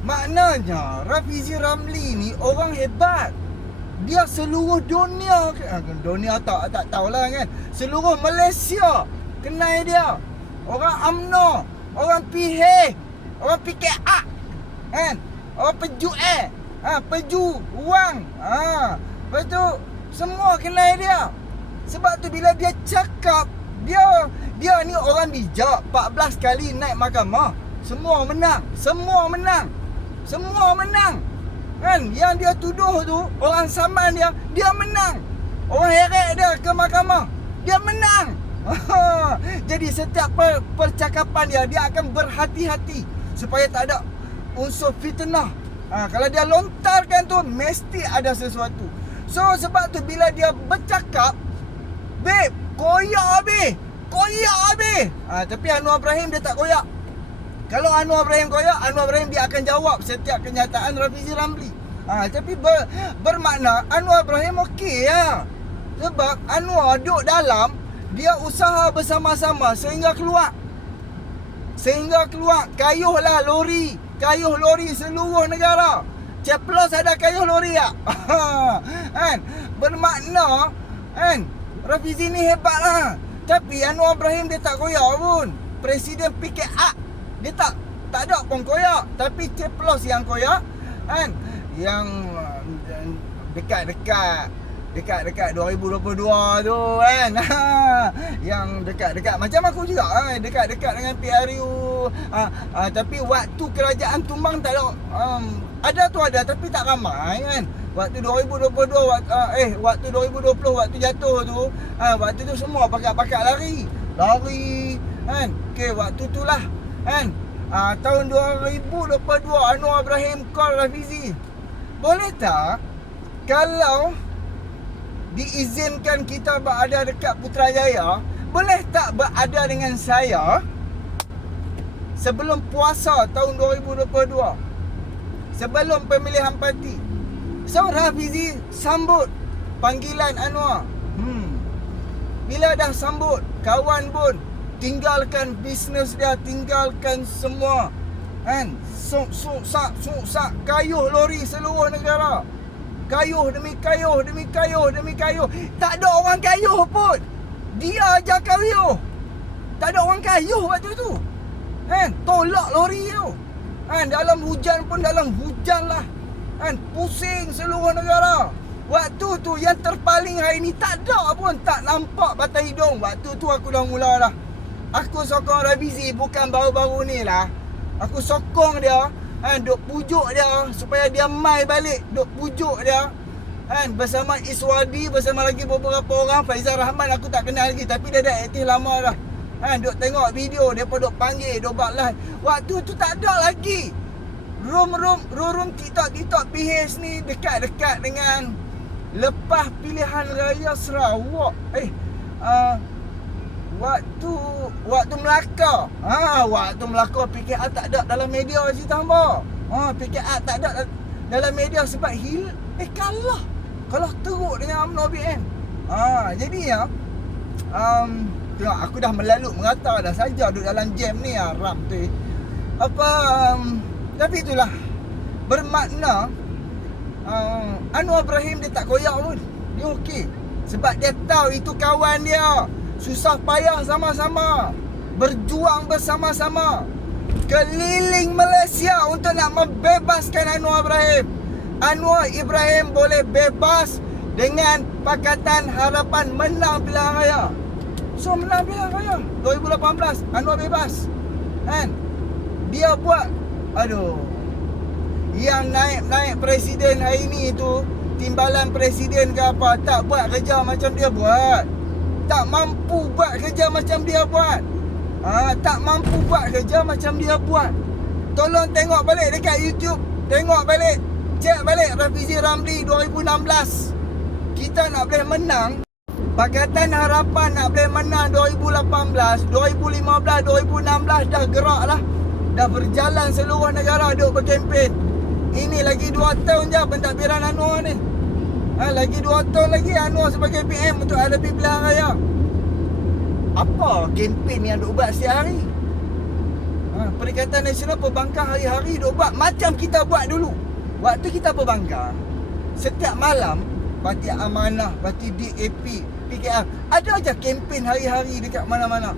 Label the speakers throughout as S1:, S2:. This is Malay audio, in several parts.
S1: Maknanya Rafizi Ramli ni orang hebat. Dia seluruh dunia ah, dunia tak tak tahulah kan. Seluruh Malaysia kenal dia. Orang UMNO, orang PH, orang PKA. Kan? Orang peju eh. Ha, peju wang. Ha. Lepas tu semua kenal dia. Sebab tu bila dia cakap dia dia ni orang bijak 14 kali naik mahkamah. Semua menang. Semua menang. Semua menang. Kan? Yang dia tuduh tu, orang saman dia, dia menang. Orang heret dia ke mahkamah, dia menang. Jadi setiap per, percakapan dia, dia akan berhati-hati supaya tak ada unsur fitnah. Ha, kalau dia lontarkan tu, mesti ada sesuatu. So sebab tu bila dia bercakap, Babe, koyak habis. Koyak habis. Ha, tapi Anwar Ibrahim dia tak koyak. Kalau Anwar Ibrahim koyak, Anwar Ibrahim dia akan jawab setiap kenyataan Rafizi Ramli. Ha, tapi ber, bermakna Anwar Ibrahim okey ya. Sebab Anwar duduk dalam, dia usaha bersama-sama sehingga keluar. Sehingga keluar kayuhlah lori, kayuh lori seluruh negara. Ceplos ada kayuh lori tak? kan? Bermakna kan? Rafizi ni hebat lah. Tapi Anwar Ibrahim dia tak koyak pun. Presiden PKA dia tak tak ada pun koyak. Tapi Ceplos yang koyak kan? Yang uh, dekat-dekat dekat-dekat 2022 tu kan? Yang dekat-dekat macam aku juga kan dekat-dekat dengan PRU ha, ha, tapi waktu kerajaan tumbang tak ada um, ada tu ada tapi tak ramai kan? Waktu 2022 waktu, uh, eh waktu 2020 waktu jatuh tu ha, waktu tu semua pakat-pakat lari. Lari kan? Okey waktu tu lah kan? Uh, tahun 2022 Anwar Ibrahim call Rafizi. Boleh tak kalau diizinkan kita berada dekat Putrajaya boleh tak berada dengan saya sebelum puasa tahun 2022 sebelum pemilihan parti. So Rafizi sambut panggilan Anwar. Hmm. bila dah sambut kawan pun tinggalkan bisnes dia, tinggalkan semua. Kan? Suk suk sak suk sak kayuh lori seluruh negara. Kayuh demi kayuh demi kayuh demi kayuh. Tak ada orang kayuh pun. Dia aja kayuh. Tak ada orang kayuh waktu tu. Kan? Tolak lori tu. Kan? Dalam hujan pun dalam hujan lah. Kan? Pusing seluruh negara. Waktu tu yang terpaling hari ni tak ada pun tak nampak batai hidung. Waktu tu aku dah mula dah. Aku sokong Rabizi bukan baru-baru ni lah. Aku sokong dia kan, Duk pujuk dia Supaya dia mai balik Duk pujuk dia. Kan, Bersama Iswadi Bersama lagi beberapa orang Faizal Rahman aku tak kenal lagi Tapi dia dah aktif lama dah. Kan, Duk tengok video Dia duk panggil Duk buat live. Waktu tu tak ada lagi. Room-room Room-room TikTok-TikTok PH ni Dekat-dekat dengan Lepas pilihan raya Sarawak. Eh uh, Waktu Waktu Melaka. Ha, Waktu Melaka PKR tak ada dalam media cerita hamba ha, PKR tak ada dalam media sebab hil Eh kalah. Kalah teruk dengan UMNO BN ha, Jadi ya um, Tengok aku dah melalut merata dah saja duduk dalam jam ni ya, Ram tu. Apa um, Tapi itulah Bermakna um, Anwar Ibrahim dia tak koyak pun. Dia okey. Sebab dia tahu itu kawan dia Susah payah sama-sama. Berjuang bersama-sama. Keliling Malaysia untuk nak membebaskan Anwar Ibrahim. Anwar Ibrahim boleh bebas Dengan Pakatan Harapan menang pilihan raya. So menang pilihan raya 2018 Anwar bebas. Kan? Dia buat Aduh. Yang naik-naik presiden hari ni tu Timbalan presiden ke apa Tak buat kerja macam dia buat tak mampu buat kerja macam dia buat. Ha, tak mampu buat kerja macam dia buat. Tolong tengok balik dekat YouTube. Tengok balik. Cek balik Rafizi Ramli 2016. Kita nak boleh menang. Pakatan Harapan nak boleh menang 2018, 2015, 2016 dah gerak lah. Dah berjalan seluruh negara duk berkempen. Ini lagi 2 tahun je pentadbiran Anwar ni. Ha, lagi 2 tahun lagi Anwar sebagai PM untuk hadapi pilihan raya. Apa kempen yang duk buat setiap hari? Ha, Perikatan Nasional Perbankan hari-hari duk buat macam kita buat dulu. Waktu kita berbangkang, setiap malam Parti Amanah, Parti DAP, PKR ada aja kempen hari-hari dekat mana-mana.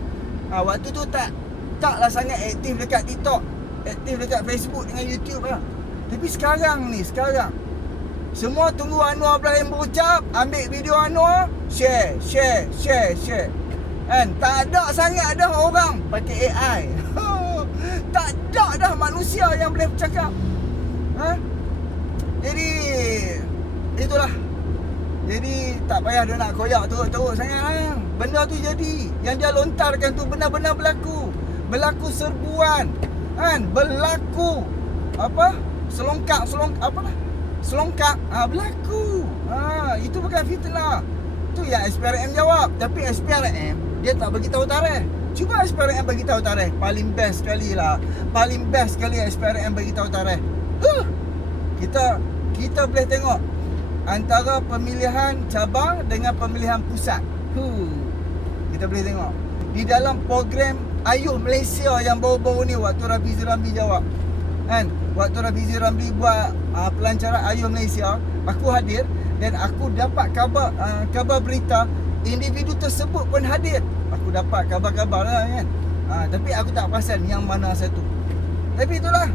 S1: Ha, waktu tu tak taklah sangat aktif dekat TikTok, aktif dekat Facebook dengan YouTube lah. Tapi sekarang ni, sekarang semua tunggu Anwar Ibrahim berucap, ambil video Anwar, share, share, share, share. Kan? Tak ada sangat dah orang pakai AI. tak ada dah manusia yang boleh bercakap. Ha? Jadi itulah. Jadi tak payah dia nak koyak teruk-teruk sangat lah. Benda tu jadi. Yang dia lontarkan tu benar-benar berlaku. Berlaku serbuan. Kan? Berlaku. Apa? Selongkak, selong apa lah? Selongkak. Ha, berlaku. Ha, itu bukan fitnah. Tu yang SPRM jawab. Tapi SPRM dia tak bagi tahu tarikh. Cuba SPRM bagi tahu tarikh. Paling best sekali lah. Paling best sekali SPRM bagi tahu tarikh. Huh. Kita kita boleh tengok antara pemilihan cabang dengan pemilihan pusat. Huh. Kita boleh tengok di dalam program Ayuh Malaysia yang baru-baru ni waktu Rafizi Ramli jawab. Kan? Waktu Rafizi Ramli buat uh, pelancaran Ayuh Malaysia, aku hadir dan aku dapat kabar uh, kabar berita individu tersebut pun hadir. Aku dapat kabar-kabar lah kan. Uh, tapi aku tak perasan yang mana satu. Tapi itulah.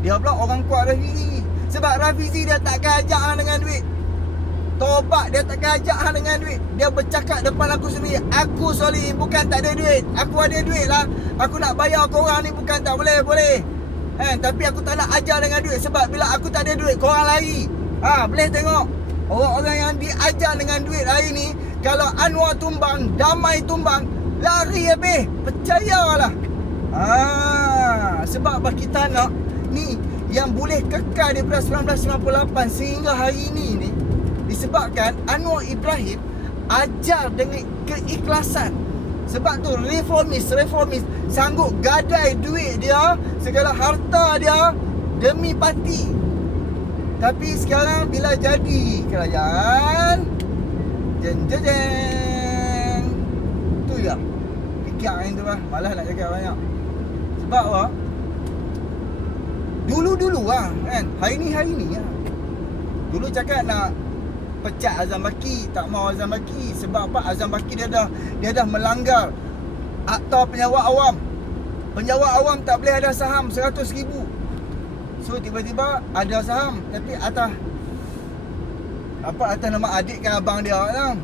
S1: Dia pula orang kuat Rafizi. Sebab Rafizi dia takkan ajak hang dengan duit. Tobat dia takkan ajak hang dengan duit. Dia bercakap depan aku sendiri. Aku Solih bukan tak ada duit. Aku ada duit lah. Aku nak bayar korang ni bukan tak boleh. Boleh. Kan? Tapi aku tak nak ajar dengan duit. Sebab bila aku tak ada duit, korang lari. Ha, boleh tengok. Orang-orang yang diajar dengan duit hari ni. Kalau Anwar tumbang, Damai tumbang. Lari habis. Percayalah. Ha, sebab kita nak ni yang boleh kekal daripada 1998 sehingga hari ini ni disebabkan Anwar Ibrahim ajar dengan keikhlasan. Sebab tu reformis reformis sanggup gadai duit dia, segala harta dia demi parti. Tapi sekarang bila jadi kerajaan jeng jeng jeng tu ya. Fikir yang tu lah. Malas nak cakap banyak. Sebab apa? Dulu-dulu lah kan Hari ni hari ni lah Dulu cakap nak Pecat Azam Baki Tak mau Azam Baki. Sebab apa? Azam Baki dia dah Dia dah melanggar Akta penyewa awam. Penyewa awam tak boleh ada saham 100 ribu. So tiba-tiba ada saham Tapi atas Apa atas nama adik kan abang dia lah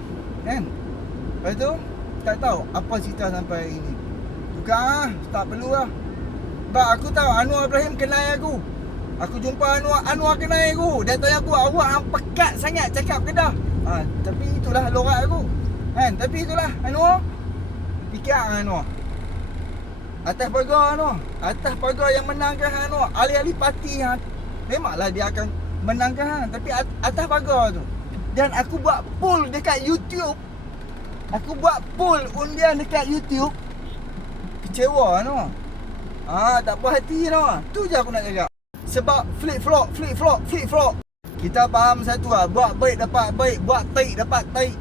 S1: Kan? Lepas tu Tak tahu Apa cerita sampai hari ni Tukar lah Tak perlu lah sebab aku tahu Anwar Ibrahim kenal aku. Aku jumpa Anwar, Anwar kenal aku. Dia tanya aku, awak hang pekat sangat cakap Kedah. Ha, tapi itulah lorak aku. Kan? Tapi itulah Anwar. Fikir Anwar. Atas pagar Anwar. Atas pagar yang menangkan Anwar. Alih-alih parti yang memanglah dia akan menangkan. Tapi atas pagar tu. Dan aku buat poll dekat YouTube. Aku buat poll undian dekat YouTube. Kecewa Anwar. Ah, tak puas hati tau. Tu je aku nak cakap. Sebab flip flop, flip flop, flip flop. Kita faham satu lah. Buat baik dapat baik. Buat taik dapat taik.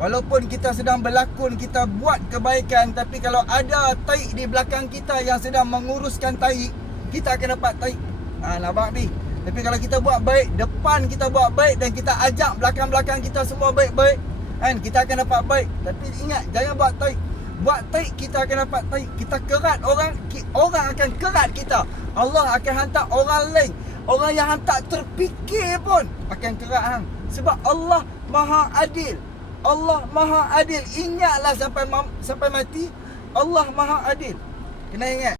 S1: Walaupun kita sedang berlakon, kita buat kebaikan. Tapi kalau ada taik di belakang kita yang sedang menguruskan taik, kita akan dapat taik. Ah, nampak ni? Tapi kalau kita buat baik, depan kita buat baik dan kita ajak belakang-belakang kita semua baik-baik, kan? Kita akan dapat baik. Tapi ingat, jangan buat taik. Buat taik kita akan dapat taik. Kita kerat orang Orang akan kerat kita. Allah akan hantar orang lain. Orang yang hantar terfikir pun Akan kerat hang. Sebab Allah maha adil. Allah maha adil. Ingatlah sampai sampai mati Allah maha adil. Kena ingat